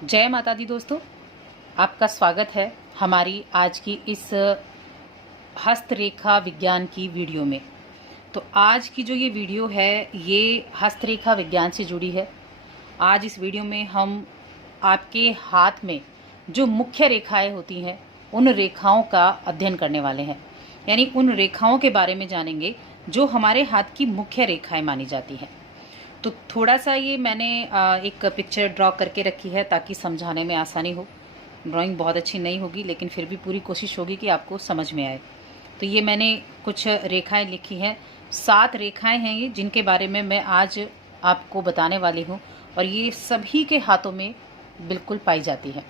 जय माता दी दोस्तों, आपका स्वागत है हमारी आज की इस हस्तरेखा विज्ञान की वीडियो में। तो आज की जो ये वीडियो है ये हस्तरेखा विज्ञान से जुड़ी है। आज इस वीडियो में हम आपके हाथ में जो मुख्य रेखाएं होती हैं उन रेखाओं का अध्ययन करने वाले हैं, यानी उन रेखाओं के बारे में जानेंगे जो हमारे हाथ की मुख्य रेखाएं मानी जाती हैं। तो थोड़ा सा ये मैंने एक पिक्चर ड्रॉ करके रखी है ताकि समझाने में आसानी हो। ड्राइंग बहुत अच्छी नहीं होगी लेकिन फिर भी पूरी कोशिश होगी कि आपको समझ में आए। तो ये मैंने कुछ रेखाएं लिखी हैं, 7 रेखाएं हैं ये जिनके बारे में मैं आज आपको बताने वाली हूँ और ये सभी के हाथों में बिल्कुल पाई जाती है।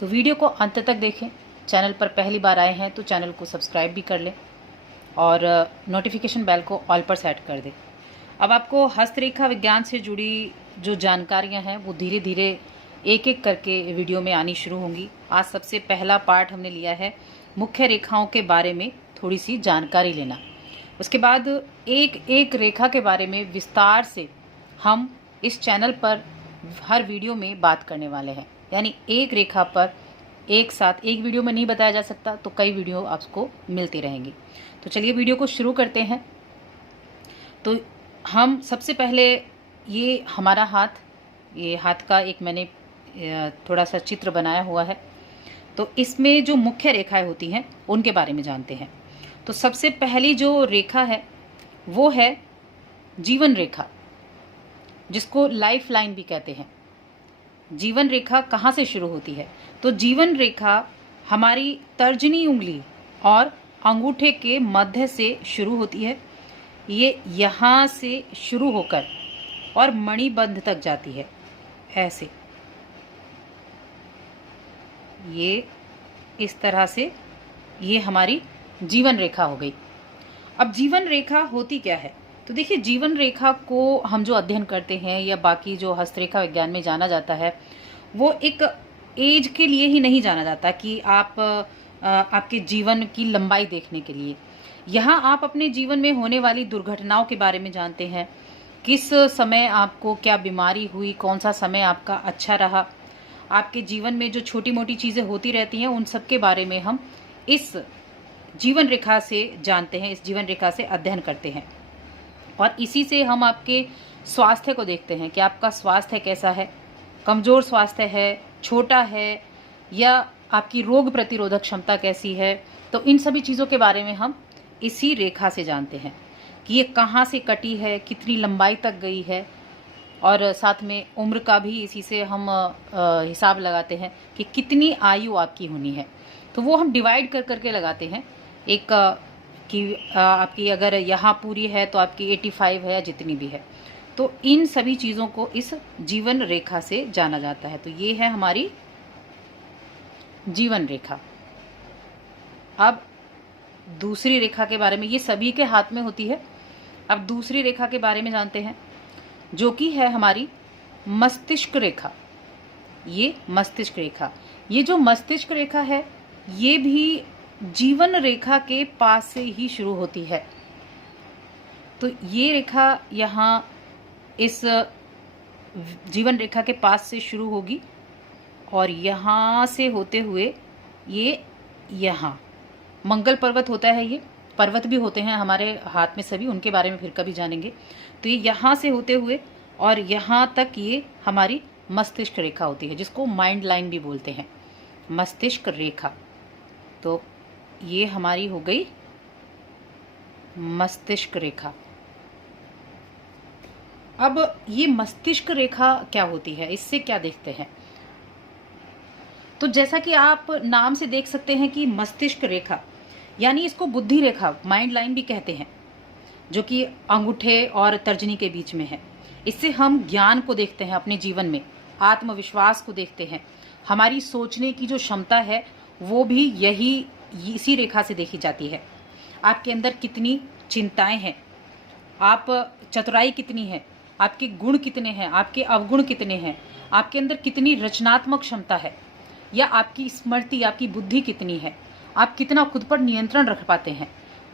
तो वीडियो को अंत तक देखें। चैनल पर पहली बार आए हैं तो चैनल को सब्सक्राइब भी कर लें और नोटिफिकेशन बेल को ऑल पर सेट कर दें। अब आपको हस्तरेखा विज्ञान से जुड़ी जो जानकारियां हैं वो धीरे धीरे एक एक करके वीडियो में आनी शुरू होंगी। आज सबसे पहला पार्ट हमने लिया है मुख्य रेखाओं के बारे में थोड़ी सी जानकारी लेना। उसके बाद एक एक रेखा के बारे में विस्तार से हम इस चैनल पर हर वीडियो में बात करने वाले हैं, यानी एक रेखा पर एक साथ एक वीडियो में नहीं बताया जा सकता, तो कई वीडियो आपको मिलती रहेंगी। तो चलिए वीडियो को शुरू करते हैं। तो हम सबसे पहले ये हमारा हाथ, ये हाथ का एक मैंने थोड़ा सा चित्र बनाया हुआ है। तो इसमें जो मुख्य रेखाएं होती हैं उनके बारे में जानते हैं। तो सबसे पहली जो रेखा है वो है जीवन रेखा, जिसको लाइफ लाइन भी कहते हैं। जीवन रेखा कहाँ से शुरू होती है? तो जीवन रेखा हमारी तर्जनी उंगली और अंगूठे के मध्य से शुरू होती है। ये यहाँ से शुरू होकर और मणिबंध तक जाती है, ऐसे। ये इस तरह से ये हमारी जीवन रेखा हो गई। अब जीवन रेखा होती क्या है? तो देखिए, जीवन रेखा को हम जो अध्ययन करते हैं या बाकी जो हस्तरेखा विज्ञान में जाना जाता है वो एक एज के लिए ही नहीं जाना जाता कि आप आपके जीवन की लंबाई देखने के लिए। यहाँ आप अपने जीवन में होने वाली दुर्घटनाओं के बारे में जानते हैं, किस समय आपको क्या बीमारी हुई, कौन सा समय आपका अच्छा रहा, आपके जीवन में जो छोटी मोटी चीज़ें होती रहती हैं उन सब के बारे में हम इस जीवन रेखा से जानते हैं, इस जीवन रेखा से अध्ययन करते हैं। और इसी से हम आपके स्वास्थ्य को देखते हैं कि आपका स्वास्थ्य कैसा है, कमज़ोर स्वास्थ्य है, छोटा है, या आपकी रोग प्रतिरोधक क्षमता कैसी है। तो इन सभी चीज़ों के बारे में हम इसी रेखा से जानते हैं कि ये कहाँ से कटी है, कितनी लंबाई तक गई है, और साथ में उम्र का भी इसी से हम हिसाब लगाते हैं कि कितनी आयु आपकी होनी है। तो वो हम डिवाइड कर करके लगाते हैं। एक कि आपकी अगर यहाँ पूरी है तो आपकी 85 है या जितनी भी है। तो इन सभी चीज़ों को इस जीवन रेखा से जाना जाता है। तो ये है हमारी जीवन रेखा। अब दूसरी रेखा के बारे में, ये सभी के हाथ में होती है। अब दूसरी रेखा के बारे में जानते हैं जो कि है हमारी मस्तिष्क रेखा। ये मस्तिष्क रेखा, ये जो मस्तिष्क रेखा है ये भी जीवन रेखा के पास से ही शुरू होती है। तो ये रेखा यहाँ इस जीवन रेखा के पास से शुरू होगी और यहाँ से होते हुए ये यहाँ मंगल पर्वत होता है। ये पर्वत भी होते हैं हमारे हाथ में सभी, उनके बारे में फिर कभी जानेंगे। तो ये यहाँ से होते हुए और यहाँ तक ये हमारी मस्तिष्क रेखा होती है, जिसको माइंड लाइन भी बोलते हैं, मस्तिष्क रेखा। तो ये हमारी हो गई मस्तिष्क रेखा। अब ये मस्तिष्क रेखा क्या होती है, इससे क्या देखते हैं? तो जैसा कि आप नाम से देख सकते हैं कि मस्तिष्क रेखा, यानी इसको बुद्धि रेखा, माइंड लाइन भी कहते हैं, जो कि अंगूठे और तर्जनी के बीच में है। इससे हम ज्ञान को देखते हैं अपने जीवन में, आत्मविश्वास को देखते हैं, हमारी सोचने की जो क्षमता है वो भी इसी रेखा से देखी जाती है। आपके अंदर कितनी चिंताएं हैं, आप चतुराई कितनी है, आपके गुण कितने हैं, आपके अवगुण कितने हैं, आपके अंदर कितनी रचनात्मक क्षमता है, या आपकी स्मृति, आपकी बुद्धि कितनी है, आप कितना खुद पर नियंत्रण रख पाते हैं।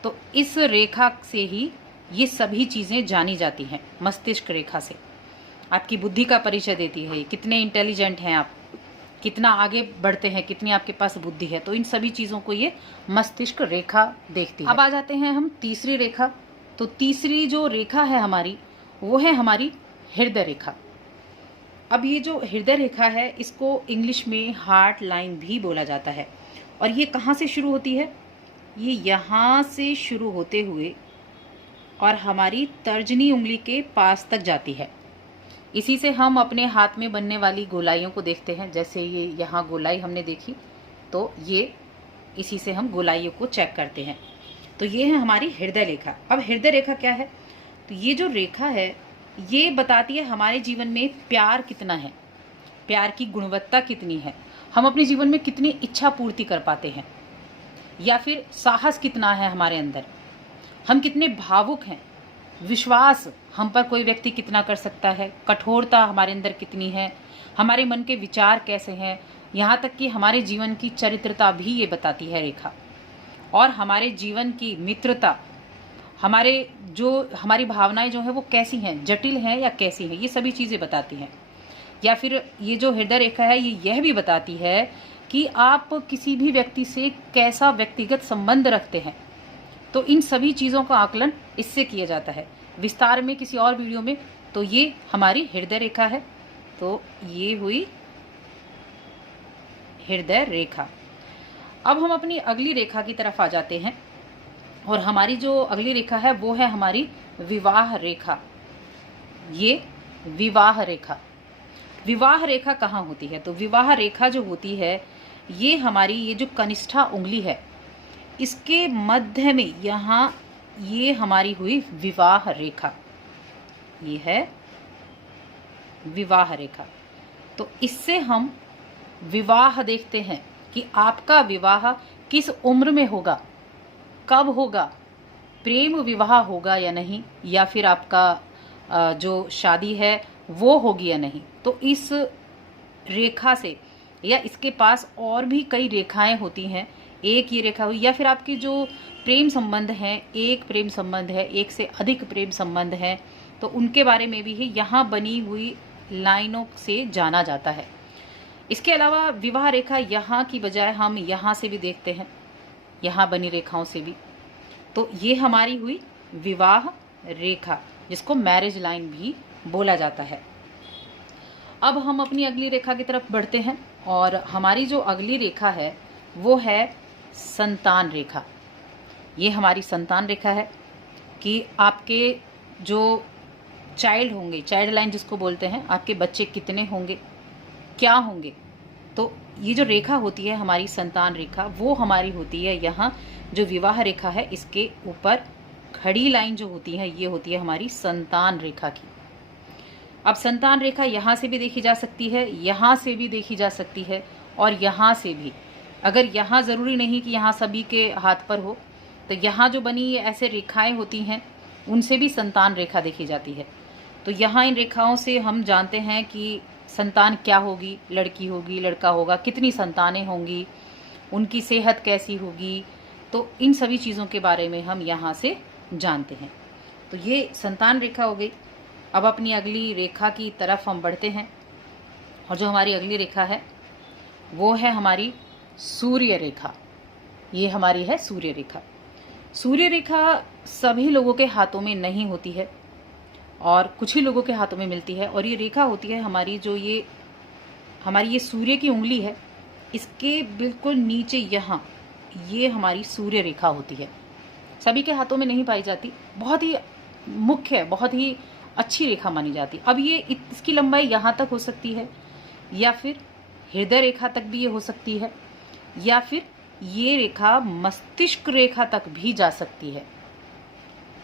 तो इस रेखा से ही ये सभी चीज़ें जानी जाती हैं, मस्तिष्क रेखा से। आपकी बुद्धि का परिचय देती है, कितने इंटेलिजेंट हैं आप, कितना आगे बढ़ते हैं, कितनी आपके पास बुद्धि है। तो इन सभी चीज़ों को ये मस्तिष्क रेखा देखती है। अब आ जाते हैं हम तीसरी रेखा। तो तीसरी जो रेखा है हमारी, वो है हमारी हृदय रेखा। अब ये जो हृदय रेखा है, इसको इंग्लिश में हार्ट लाइन भी बोला जाता है। और ये कहाँ से शुरू होती है? ये यहाँ से शुरू होते हुए और हमारी तर्जनी उंगली के पास तक जाती है। इसी से हम अपने हाथ में बनने वाली गोलाइयों को देखते हैं। जैसे ये यहाँ गोलाई हमने देखी, तो ये इसी से हम गोलाइयों को चेक करते हैं। तो ये है हमारी हृदय रेखा। अब हृदय रेखा क्या है? तो ये जो रेखा है, ये बताती है हमारे जीवन में प्यार कितना है, प्यार की गुणवत्ता कितनी है, हम अपने जीवन में कितनी इच्छा पूर्ति कर पाते हैं, या फिर साहस कितना है हमारे अंदर, हम कितने भावुक हैं, विश्वास हम पर कोई व्यक्ति कितना कर सकता है, कठोरता हमारे अंदर कितनी है, हमारे मन के विचार कैसे हैं, यहाँ तक कि हमारे जीवन की चरित्रता भी ये बताती है रेखा। और हमारे जीवन की मित्रता, हमारी भावनाएं जो है वो कैसी हैं, जटिल हैं या कैसी हैं, ये सभी चीज़ें बताती हैं। या फिर ये जो हृदय रेखा है, ये यह भी बताती है कि आप किसी भी व्यक्ति से कैसा व्यक्तिगत संबंध रखते हैं। तो इन सभी चीज़ों का आकलन इससे किया जाता है विस्तार में किसी और वीडियो में। तो ये हमारी हृदय रेखा है। तो ये हुई हृदय रेखा। अब हम अपनी अगली रेखा की तरफ आ जाते हैं, और हमारी जो अगली रेखा है वो है हमारी विवाह रेखा। ये विवाह रेखा, विवाह रेखा कहाँ होती है? तो विवाह रेखा जो होती है, ये हमारी ये जो कनिष्ठा उंगली है, इसके मध्य में यहाँ ये हमारी हुई विवाह रेखा। ये है विवाह रेखा। तो इससे हम विवाह देखते हैं कि आपका विवाह किस उम्र में होगा, कब होगा, प्रेम विवाह होगा या नहीं, या फिर आपका जो शादी है वो होगी या नहीं। तो इस रेखा से, या इसके पास और भी कई रेखाएं होती हैं, एक ये रेखा हुई, या फिर आपकी जो प्रेम संबंध हैं, एक प्रेम संबंध है, एक से अधिक प्रेम संबंध है, तो उनके बारे में भी यहाँ बनी हुई लाइनों से जाना जाता है। इसके अलावा विवाह रेखा यहाँ की बजाय हम यहाँ से भी देखते हैं, यहाँ बनी रेखाओं से भी। तो ये हमारी हुई विवाह रेखा, जिसको मैरिज लाइन भी बोला जाता है। अब हम अपनी अगली रेखा की तरफ बढ़ते हैं, और हमारी जो अगली रेखा है वो है संतान रेखा। ये हमारी संतान रेखा है कि आपके जो चाइल्ड होंगे, चाइल्ड लाइन जिसको बोलते हैं, आपके बच्चे कितने होंगे, क्या होंगे। तो ये जो रेखा होती है हमारी संतान रेखा, वो हमारी होती है यहाँ जो विवाह रेखा है, इसके ऊपर खड़ी लाइन जो होती है, ये होती है हमारी संतान रेखा की। अब संतान रेखा यहाँ से भी देखी जा सकती है, यहाँ से भी देखी जा सकती है, और यहाँ से भी। अगर यहाँ ज़रूरी नहीं कि यहाँ सभी के हाथ पर हो, तो यहाँ जो बनी ये ऐसे रेखाएं होती हैं, उनसे भी संतान रेखा देखी जाती है। तो यहाँ इन रेखाओं से हम जानते हैं कि संतान क्या होगी, लड़की होगी, लड़का होगा, कितनी संतानें होंगी, उनकी सेहत कैसी होगी। तो इन सभी चीज़ों के बारे में हम यहाँ से जानते हैं। तो ये संतान रेखा हो गई। अब अपनी अगली रेखा की तरफ हम बढ़ते हैं, और जो हमारी अगली रेखा है वो है हमारी सूर्य रेखा। ये हमारी है सूर्य रेखा। सूर्य रेखा सभी लोगों के हाथों में नहीं होती है, और कुछ ही लोगों के हाथों में मिलती है। और ये रेखा होती है हमारी जो हमारी ये सूर्य की उंगली है, इसके बिल्कुल नीचे यहाँ ये हमारी सूर्य रेखा होती है। सभी के हाथों में नहीं पाई जाती, बहुत ही मुख्य, बहुत ही अच्छी रेखा मानी जाती। अब ये इसकी लंबाई यहाँ तक हो सकती है, या फिर हृदय रेखा तक भी ये हो सकती है, या फिर ये रेखा मस्तिष्क रेखा तक भी जा सकती है।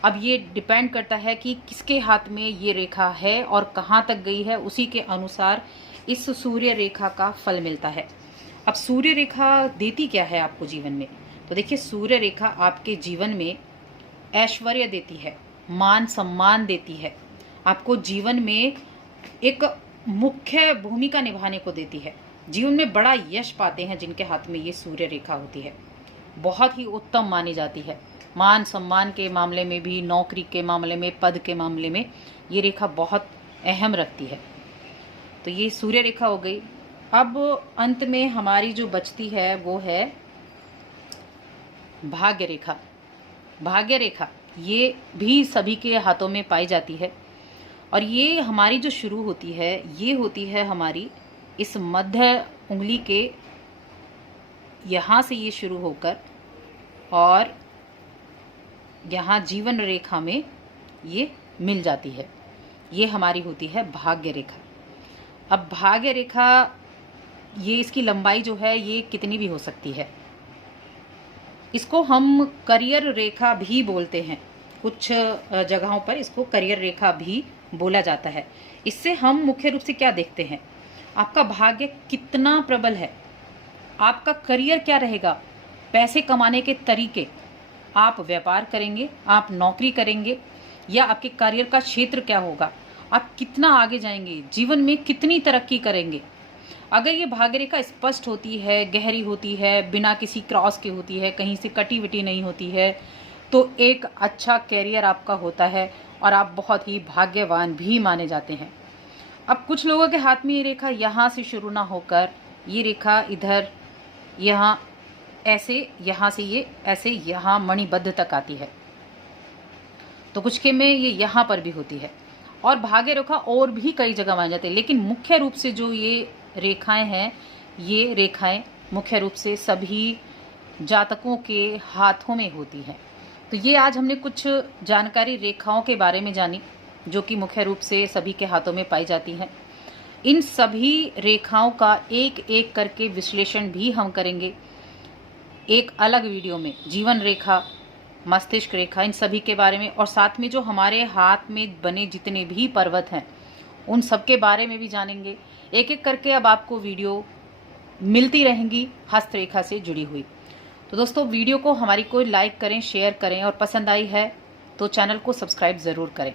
अब ये डिपेंड करता है कि किसके हाथ में ये रेखा है और कहाँ तक गई है, उसी के अनुसार इस सूर्य रेखा का फल मिलता है। अब सूर्य रेखा देती क्या है आपको जीवन में? तो देखिए, सूर्य रेखा आपके जीवन में ऐश्वर्य देती है, मान सम्मान देती है, आपको जीवन में एक मुख्य भूमिका निभाने को देती है। जीवन में बड़ा यश पाते हैं जिनके हाथ में ये सूर्य रेखा होती है, बहुत ही उत्तम मानी जाती है। मान सम्मान के मामले में भी, नौकरी के मामले में, पद के मामले में ये रेखा बहुत अहम रखती है। तो ये सूर्य रेखा हो गई। अब अंत में हमारी जो बचती है वो है भाग्य रेखा। भाग्य रेखा ये भी सभी के हाथों में पाई जाती है और ये हमारी जो शुरू होती है ये होती है हमारी इस मध्य उंगली के यहाँ से ये शुरू होकर और यहाँ जीवन रेखा में ये मिल जाती है। ये हमारी होती है भाग्य रेखा। अब भाग्य रेखा ये इसकी लंबाई जो है ये कितनी भी हो सकती है। इसको हम करियर रेखा भी बोलते हैं, कुछ जगहों पर इसको करियर रेखा भी बोला जाता है। इससे हम मुख्य रूप से क्या देखते हैं, आपका भाग्य कितना प्रबल है, आपका करियर क्या रहेगा, पैसे कमाने के तरीके, आप व्यापार करेंगे, आप नौकरी करेंगे या आपके करियर का क्षेत्र क्या होगा, आप कितना आगे जाएंगे, जीवन में कितनी तरक्की करेंगे। अगर ये भाग्य रेखा स्पष्ट होती है, गहरी होती है, बिना किसी क्रॉस के होती है, कहीं से कटी विटी नहीं होती है, तो एक अच्छा कैरियर आपका होता है और आप बहुत ही भाग्यवान भी माने जाते हैं। अब कुछ लोगों के हाथ में ये रेखा यहाँ से शुरू ना होकर ये रेखा इधर यहाँ ऐसे, यहाँ से ये ऐसे यहाँ मणिबद्ध तक आती है, तो कुछ के में ये यहाँ पर भी होती है। और भाग्य रेखा और भी कई जगह मानी जाती है, लेकिन मुख्य रूप से जो ये रेखाएं हैं, ये रेखाएं मुख्य रूप से सभी जातकों के हाथों में होती हैं। तो ये आज हमने कुछ जानकारी रेखाओं के बारे में जानी जो कि मुख्य रूप से सभी के हाथों में पाई जाती हैं। इन सभी रेखाओं का एक एक करके विश्लेषण भी हम करेंगे एक अलग वीडियो में। जीवन रेखा, मस्तिष्क रेखा, इन सभी के बारे में, और साथ में जो हमारे हाथ में बने जितने भी पर्वत हैं उन सब के बारे में भी जानेंगे। एक एक करके अब आपको वीडियो मिलती रहेंगी हस्तरेखा से जुड़ी हुई। तो दोस्तों वीडियो को हमारी को लाइक करें, शेयर करें और पसंद आई है तो चैनल को सब्सक्राइब ज़रूर करें।